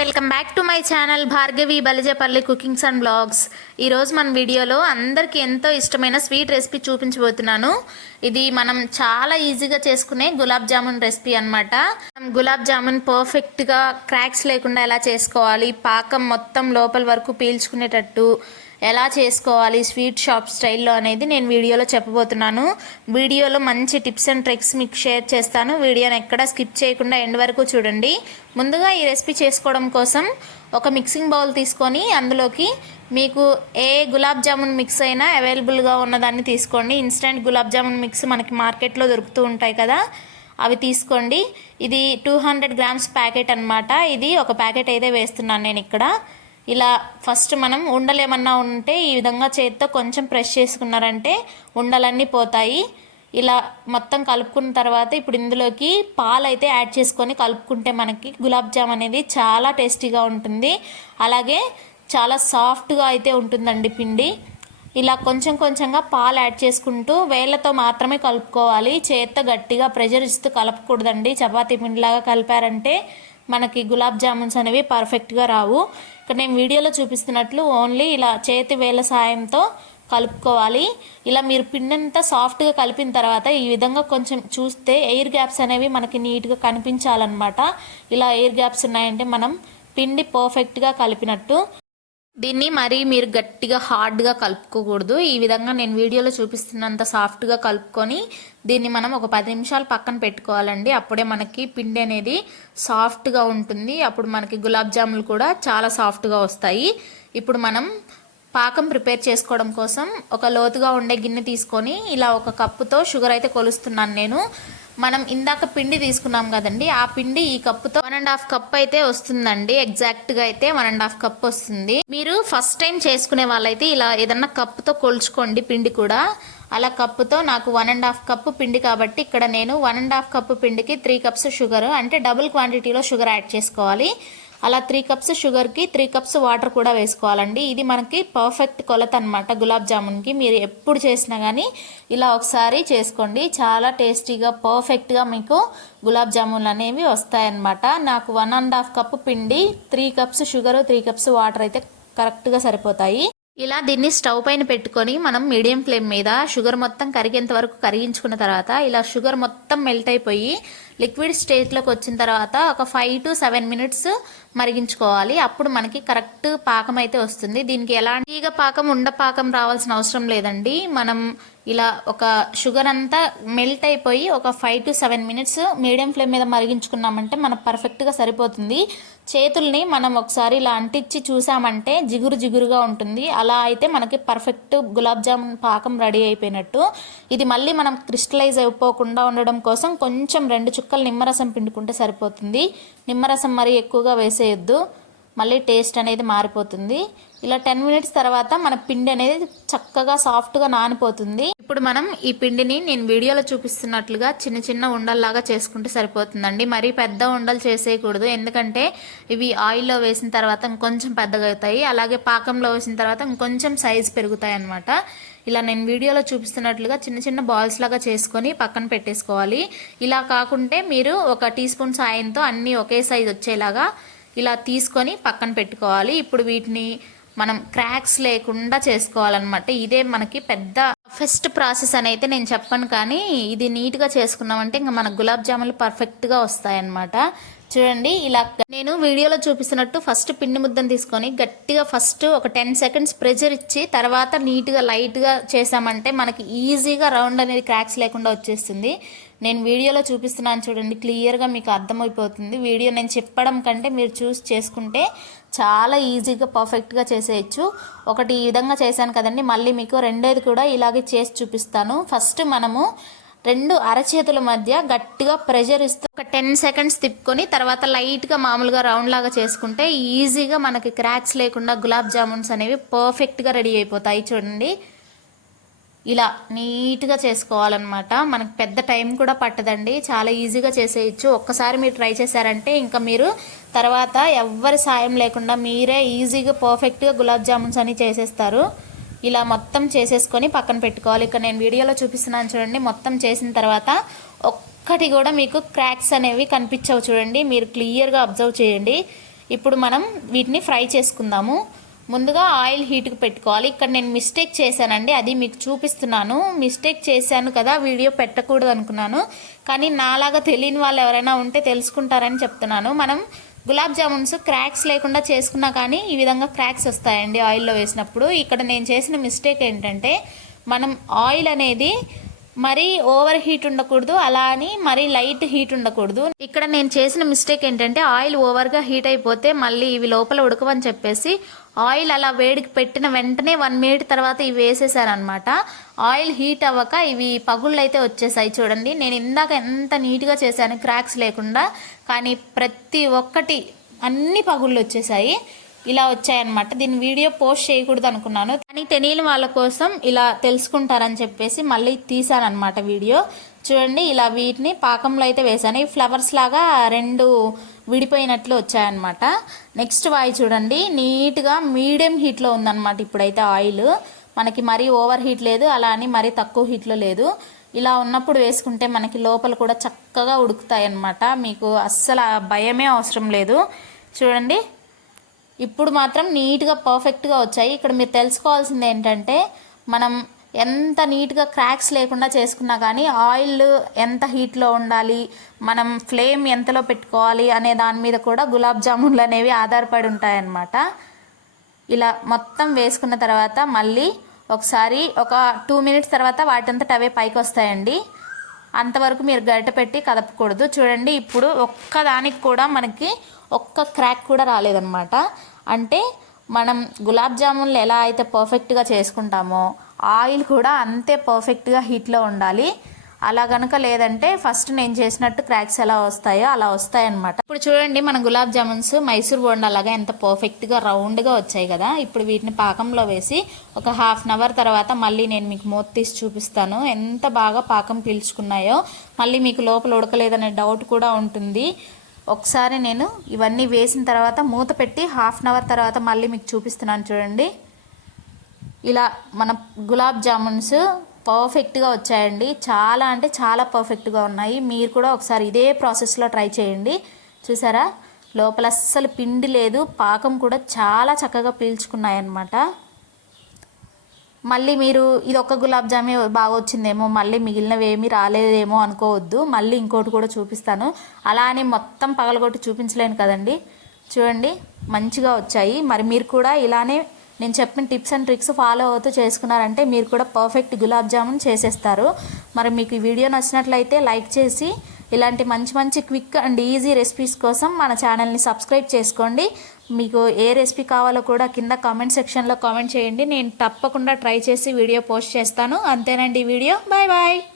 Welcome back to my channel Bhargavi Balijapalli cookings and blogs. ఈరోజు మన వీడియోలో అందరికీ ఎంతో ఇష్టమైన స్వీట్ రెసిపీ చూపించబోతున్నాను. ఇది మనం చాలా ఈజీగా చేసుకునే గులాబ్ జామున్ రెసిపీ అనమాట గులాబ్ జామున్ పర్ఫెక్ట్గా క్రాక్స్ లేకుండా ఎలా చేసుకోవాలి? పాకం మొత్తం లోపల వరకు పీల్చుకునేటట్టు ఎలా చేసుకోవాలి స్వీట్ షాప్ స్టైల్లో అనేది నేను వీడియోలో చెప్పబోతున్నాను. వీడియోలో మంచి టిప్స్ అండ్ ట్రిక్స్ మీకు షేర్ చేస్తాను. వీడియోని ఎక్కడ స్కిప్ చేయకుండా ఎండ్ వరకు చూడండి. ముందుగా ఈ రెసిపీ చేసుకోవడం కోసం ఒక మిక్సింగ్ బౌల్ తీసుకొని అందులోకి మీకు ఏ గులాబ్ జామున్ మిక్స్ అయినా అవైలబుల్గా ఉన్నదాన్ని తీసుకోండి. ఇన్స్టెంట్ గులాబ్ జామున్ మిక్స్ మనకి మార్కెట్లో దొరుకుతూ ఉంటాయి కదా అవి తీసుకోండి. ఇది టూ హండ్రెడ్ గ్రామ్స్ ప్యాకెట్ అనమాట ఇది ఒక ప్యాకెట్ అయితే వేస్తున్నాను నేను ఇక్కడ. ఇలా ఫస్ట్ మనం ఉండలు ఏమన్నా ఉంటే ఈ విధంగా చేతితో కొంచెం ప్రెస్ చేసుకున్నారంటే ఉండలన్నీ పోతాయి. ఇలా మొత్తం కలుపుకున్న తర్వాత ఇప్పుడు ఇందులోకి పాలు అయితే యాడ్ చేసుకొని కలుపుకుంటే మనకి గులాబ్ జామ్ అనేది చాలా టేస్టీగా ఉంటుంది. అలాగే చాలా సాఫ్ట్గా అయితే ఉంటుందండి పిండి. ఇలా కొంచెం కొంచెంగా పాలు యాడ్ చేసుకుంటూ వేళ్ళతో మాత్రమే కలుపుకోవాలి. చేత్తో గట్టిగా ప్రెషర్ ఇస్తూ కలపకూడదండి. చపాతీ పిండిలాగా కలిపారంటే మనకి గులాబ్ జామున్స్ అనేవి పర్ఫెక్ట్గా రావు. ఇక్కడ నేను వీడియోలో చూపిస్తున్నట్లు ఓన్లీ ఇలా చేతి వేళ్ళ సాయంతో కలుపుకోవాలి. ఇలా మీరు పిండి అంతా సాఫ్ట్గా కలిపిన తర్వాత ఈ విధంగా కొంచెం చూస్తే ఎయిర్ గ్యాప్స్ అనేవి మనకి నీట్గా కనిపించాలన్నమాట. ఇలా ఎయిర్ గ్యాప్స్ ఉన్నాయంటే మనం పిండి పర్ఫెక్ట్గా కలిపినట్టు దీన్ని మరీ మీరు గట్టిగా హార్డ్గా కలుపుకోకూడదు. ఈ విధంగా నేను వీడియోలో చూపిస్తున్నంత సాఫ్ట్గా కలుపుకొని దీన్ని మనం ఒక పది నిమిషాలు పక్కన పెట్టుకోవాలండి. అప్పుడే మనకి పిండి అనేది సాఫ్ట్గా ఉంటుంది. అప్పుడు మనకి గులాబ్ జాములు కూడా చాలా సాఫ్ట్గా వస్తాయి. ఇప్పుడు మనం పాకం ప్రిపేర్ చేసుకోవడం కోసం ఒక లోతుగా ఉండే గిన్నె తీసుకొని ఇలా ఒక కప్పుతో షుగర్ అయితే కొలుస్తున్నాను నేను. మనం ఇందాక పిండి తీసుకున్నాం కదండి ఆ పిండి ఈ కప్పుతో వన్ అండ్ హాఫ్ కప్ అయితే వస్తుందండి. ఎగ్జాక్ట్గా అయితే వన్ అండ్ హాఫ్ కప్ వస్తుంది. మీరు ఫస్ట్ టైం చేసుకునే వాళ్ళైతే ఇలా ఏదన్నా కప్పుతో కొలుచుకోండి పిండి కూడా. అలా కప్పుతో నాకు వన్ అండ్ హాఫ్ కప్పు పిండి కాబట్టి ఇక్కడ నేను వన్ అండ్ హాఫ్ కప్పు పిండికి త్రీ కప్స్ షుగర్ అంటే డబుల్ క్వాంటిటీలో షుగర్ యాడ్ చేసుకోవాలి. అలా త్రీ కప్స్ షుగర్కి త్రీ కప్స్ వాటర్ కూడా వేసుకోవాలండి. ఇది మనకి పర్ఫెక్ట్ కొలత అనమాట గులాబ్ జామున్కి. మీరు ఎప్పుడు చేసినా కానీ ఇలా ఒకసారి చేసుకోండి. చాలా టేస్టీగా పర్ఫెక్ట్గా మీకు గులాబ్ జామున్లు అనేవి వస్తాయన్నమాట. నాకు వన్ అండ్ హాఫ్ కప్ పిండి three cups sugar three cups water అయితే కరెక్ట్గా సరిపోతాయి. ఇలా దీన్ని స్టవ్ పైన పెట్టుకొని మనం మీడియం ఫ్లేమ్ మీద షుగర్ మొత్తం కరిగేంత వరకు కరిగించుకున్న తర్వాత ఇలా షుగర్ మొత్తం మెల్ట్ అయిపోయి లిక్విడ్ స్టేజ్లోకి వచ్చిన తర్వాత ఒక ఫైవ్ టు సెవెన్ మినిట్స్ మరిగించుకోవాలి. అప్పుడు మనకి కరెక్ట్ పాకం అయితే వస్తుంది. దీనికి ఎలాంటి ఈగ పాకం ఉండ పాకం రావాల్సిన అవసరం లేదండి. మనం ఇలా ఒక షుగర్ అంతా మెల్ట్ అయిపోయి ఒక five to seven minutes medium flame మీద మరిగించుకున్నామంటే మనకు పర్ఫెక్ట్గా సరిపోతుంది. చేతుల్ని మనం ఒకసారి ఇలా అంటించి చూసామంటే జిగురు జిగురుగా ఉంటుంది. అలా అయితే మనకి పర్ఫెక్ట్ గులాబ్ జామున్ పాకం రెడీ అయిపోయినట్టు. ఇది మళ్ళీ మనం క్రిస్టలైజ్ అయిపోకుండా ఉండడం కోసం కొంచెం రెండు చుక్కలు నిమ్మరసం పిండుకుంటే సరిపోతుంది. నిమ్మరసం మరీ ఎక్కువగా వేసేయొద్దు. మళ్ళీ టేస్ట్ అనేది మారిపోతుంది. ఇలా టెన్ మినిట్స్ తర్వాత మన పిండి అనేది చక్కగా సాఫ్ట్గా నానిపోతుంది. ఇప్పుడు మనం ఈ పిండిని నేను వీడియోలో చూపిస్తున్నట్లుగా చిన్న చిన్న ఉండల్లాగా చేసుకుంటే సరిపోతుందండి. మరీ పెద్ద ఉండలు చేసేయకూడదు. ఎందుకంటే ఇవి ఆయిల్లో వేసిన తర్వాత ఇంకొంచెం పెద్దగా అవుతాయి. అలాగే పాకంలో వేసిన తర్వాత ఇంకొంచెం సైజ్ పెరుగుతాయి అన్నమాట ఇలా నేను వీడియోలో చూపిస్తున్నట్లుగా చిన్న చిన్న బాల్స్ లాగా చేసుకొని పక్కన పెట్టేసుకోవాలి. ఇలా కాకుంటే మీరు ఒక టీ స్పూన్ సాయంతో అన్నీ ఒకే సైజ్ వచ్చేలాగా ఇలా తీసుకొని పక్కన పెట్టుకోవాలి. ఇప్పుడు వీటిని మనం క్రాక్స్ లేకుండా చేసుకోవాలన్నమాట. ఇదే మనకి పెద్ద ఫస్ట్ ప్రాసెస్ అని అయితే నేను చెప్పను కానీ ఇది నీట్గా చేసుకున్నామంటే ఇంకా మన గులాబ్ జాములు పర్ఫెక్ట్గా వస్తాయన్నమాట. చూడండి ఇలా నేను వీడియోలో చూపిస్తున్నట్టు ఫస్ట్ పిండి ముద్దను తీసుకొని గట్టిగా ఫస్ట్ ఒక టెన్ సెకండ్స్ ప్రెజర్ ఇచ్చి తర్వాత నీట్గా లైట్గా చేసామంటే మనకి ఈజీగా రౌండ్ అనేది క్రాక్స్ లేకుండా వచ్చేస్తుంది. నేను వీడియోలో చూపిస్తున్నాను చూడండి క్లియర్గా మీకు అర్థమైపోతుంది. వీడియో నేను చెప్పడం కంటే మీరు చూస్ చేసుకుంటే చాలా ఈజీగా పర్ఫెక్ట్గా చేసేయచ్చు. ఒకటి ఈ విధంగా చేశాను కదండి మళ్ళీ మీకు రెండేది కూడా ఇలాగే చేసి చూపిస్తాను. ఫస్ట్ మనము రెండు అరచేతుల మధ్య గట్టిగా ప్రెషర్ ఇస్తూ ఒక టెన్ సెకండ్స్ తిప్పుకొని తర్వాత లైట్గా మామూలుగా రౌండ్ లాగా చేసుకుంటే ఈజీగా మనకి క్రాక్స్ లేకుండా గులాబ్ జామున్స్ అనేవి పర్ఫెక్ట్గా రెడీ అయిపోతాయి చూడండి. ఇలా నీట్గా చేసుకోవాలన్నమాట. మనకు పెద్ద టైం కూడా పట్టదండి. చాలా ఈజీగా చేసేయచ్చు. ఒక్కసారి మీరు ట్రై చేశారంటే ఇంకా మీరు తర్వాత ఎవరి సాయం లేకుండా మీరే ఈజీగా పర్ఫెక్ట్గా గులాబ్ జామున్స్ అని చేసేస్తారు. ఇలా మొత్తం చేసేసుకొని పక్కన పెట్టుకోవాలి. ఇక్కడ నేను వీడియోలో చూపిస్తున్నాను చూడండి. మొత్తం చేసిన తర్వాత ఒక్కటి కూడా మీకు క్రాక్స్ అనేవి కనిపించవు చూడండి. మీరు క్లియర్గా అబ్జర్వ్ చేయండి. ఇప్పుడు మనం వీటిని ఫ్రై చేసుకుందాము. ముందుగా ఆయిల్ హీట్కి పెట్టుకోవాలి. ఇక్కడ నేను మిస్టేక్ చేశానండి. అది మీకు చూపిస్తున్నాను. మిస్టేక్ చేశాను కదా వీడియో పెట్టకూడదు అనుకున్నాను కానీ నాలాగా తెలియని వాళ్ళు ఎవరైనా ఉంటే తెలుసుకుంటారని చెప్తున్నాను. మనం గులాబ్ జామున్స్ క్రాక్స్ లేకుండా చేసుకున్నా కానీ ఈ విధంగా క్రాక్స్ వస్తాయండి ఆయిల్లో వేసినప్పుడు. ఇక్కడ నేను చేసిన మిస్టేక్ ఏంటంటే మనం ఆయిల్ అనేది మరీ ఓవర్ హీట్ ఉండకూడదు అలా అని మరీ లైట్ హీట్ ఉండకూడదు. ఇక్కడ నేను చేసిన మిస్టేక్ ఏంటంటే ఆయిల్ ఓవర్గా హీట్ అయిపోతే మళ్ళీ ఇవి లోపల ఉడకవని చెప్పేసి ఆయిల్ అలా వేడికి పెట్టిన వెంటనే వన్ మినిట్ తర్వాత ఇవి వేసేసారనమాట ఆయిల్ హీట్ అవ్వక ఇవి పగుళ్ళు అయితే వచ్చేసాయి చూడండి. నేను ఇందాక ఎంత నీట్గా చేశాను క్రాక్స్ లేకుండా కానీ ప్రతి ఒక్కటి అన్ని పగుళ్ళు వచ్చేసాయి. ఇలా వచ్చాయన్నమాట. దీని వీడియో పోస్ట్ చేయకూడదు అనుకున్నాను. కానీ తెలియని వాళ్ళ కోసం ఇలా తెలుసుకుంటారని చెప్పేసి మళ్ళీ తీసానమాట వీడియో. చూడండి ఇలా వీటిని పాకంలో అయితే వేసాను ఈ ఫ్లవర్స్ లాగా రెండు విడిపోయినట్లు వచ్చాయన్నమాట. నెక్స్ట్ వాయి చూడండి. నీట్గా మీడియం హీట్లో ఉందన్నమాట ఇప్పుడైతే ఆయిల్. మనకి మరీ ఓవర్ హీట్ లేదు అలా అని మరీ తక్కువ హీట్లో లేదు. ఇలా ఉన్నప్పుడు వేసుకుంటే మనకి లోపల కూడా చక్కగా ఉడుకుతాయి అన్నమాట మీకు అస్సలు భయమే అవసరం లేదు. చూడండి. ఇప్పుడు మాత్రం నీట్గా పర్ఫెక్ట్గా వచ్చాయి. ఇక్కడ మీరు తెలుసుకోవాల్సింది ఏంటంటే మనం ఎంత నీట్గా క్రాక్స్ లేకుండా చేసుకున్నా కానీ ఆయిల్ ఎంత హీట్లో ఉండాలి మనం ఫ్లేమ్ ఎంతలో పెట్టుకోవాలి అనే దాని మీద కూడా గులాబ్ జామున్లు అనేవి ఆధారపడి ఉంటాయన్నమాట. ఇలా మొత్తం వేసుకున్న తర్వాత మళ్ళీ ఒకసారి ఒక టూ మినిట్స్ తర్వాత వాటంతట అవే పైకి వస్తాయండి. అంతవరకు మీరు గరిట పెట్టి కదపకూడదు. చూడండి ఇప్పుడు ఒక్కదానికి కూడా మనకి ఒక్క క్రాక్ కూడా రాలేదన్నమాట. అంటే మనం గులాబ్ జామున్లు ఎలా అయితే పర్ఫెక్ట్గా చేసుకుంటామో ఆయిల్ కూడా అంతే పర్ఫెక్ట్గా హీట్లో ఉండాలి. అలా కనుక లేదంటే ఫస్ట్ నేను చేసినట్టు క్రాక్స్ ఎలా వస్తాయో అలా వస్తాయన్నమాట. ఇప్పుడు చూడండి మన గులాబ్ జామున్స్ మైసూర్ బోండాలాగా ఎంత పర్ఫెక్ట్గా రౌండ్గా వచ్చాయి కదా. ఇప్పుడు వీటిని పాకంలో వేసి ఒక హాఫ్ అన్ అవర్ తర్వాత మళ్ళీ నేను మీకు మూత తీసి చూపిస్తాను. ఎంత బాగా పాకం పీల్చుకున్నాయో. మళ్ళీ మీకు లోపల ఉడకలేదనే డౌట్ కూడా ఉంటుంది. ఒకసారి నేను ఇవన్నీ వేసిన తర్వాత మూత పెట్టి హాఫ్ అన్ అవర్ తర్వాత మళ్ళీ మీకు చూపిస్తున్నాను చూడండి. ఇలా మన గులాబ్ జామున్స్ పర్ఫెక్ట్గా వచ్చాయండి. చాలా అంటే చాలా పర్ఫెక్ట్గా ఉన్నాయి. మీరు కూడా ఒకసారి ఇదే ప్రాసెస్లో ట్రై చేయండి. చూసారా? లోపల అస్సలు పిండి లేదు. పాకం కూడా చాలా చక్కగా పీల్చుకున్నాయి అన్నమాట మళ్ళీ మీరు ఇది ఒక్క గులాబ్ జామే బాగా వచ్చిందేమో మళ్ళీ మిగిలినవి ఏమీ రాలేదేమో అనుకోవద్దు. మళ్ళీ ఇంకోటి కూడా చూపిస్తాను. అలా అని మొత్తం పగలగొట్టి చూపించలేను కదండి. చూడండి మంచిగా వచ్చాయి. మరి మీరు కూడా ఇలానే నేను చెప్పిన టిప్స్ అండ్ ట్రిక్స్ ఫాలో అవుతూ చేసుకున్నారంటే మీరు కూడా పర్ఫెక్ట్ గులాబ్ జామున్ చేసేస్తారు. మరి మీకు ఈ వీడియో నచ్చినట్లయితే లైక్ చేసి ఇలాంటి మంచి మంచి క్విక్ అండ్ ఈజీ రెసిపీస్ కోసం మన ఛానల్ని సబ్స్క్రైబ్ చేసుకోండి. మీకు ఏ రెసిపీ కావాలో కూడా కింద కామెంట్ సెక్షన్లో కామెంట్ చేయండి. నేను తప్పకుండా ట్రై చేసి వీడియో పోస్ట్ చేస్తాను. అంతేనండి ఈ వీడియో. Bye bye.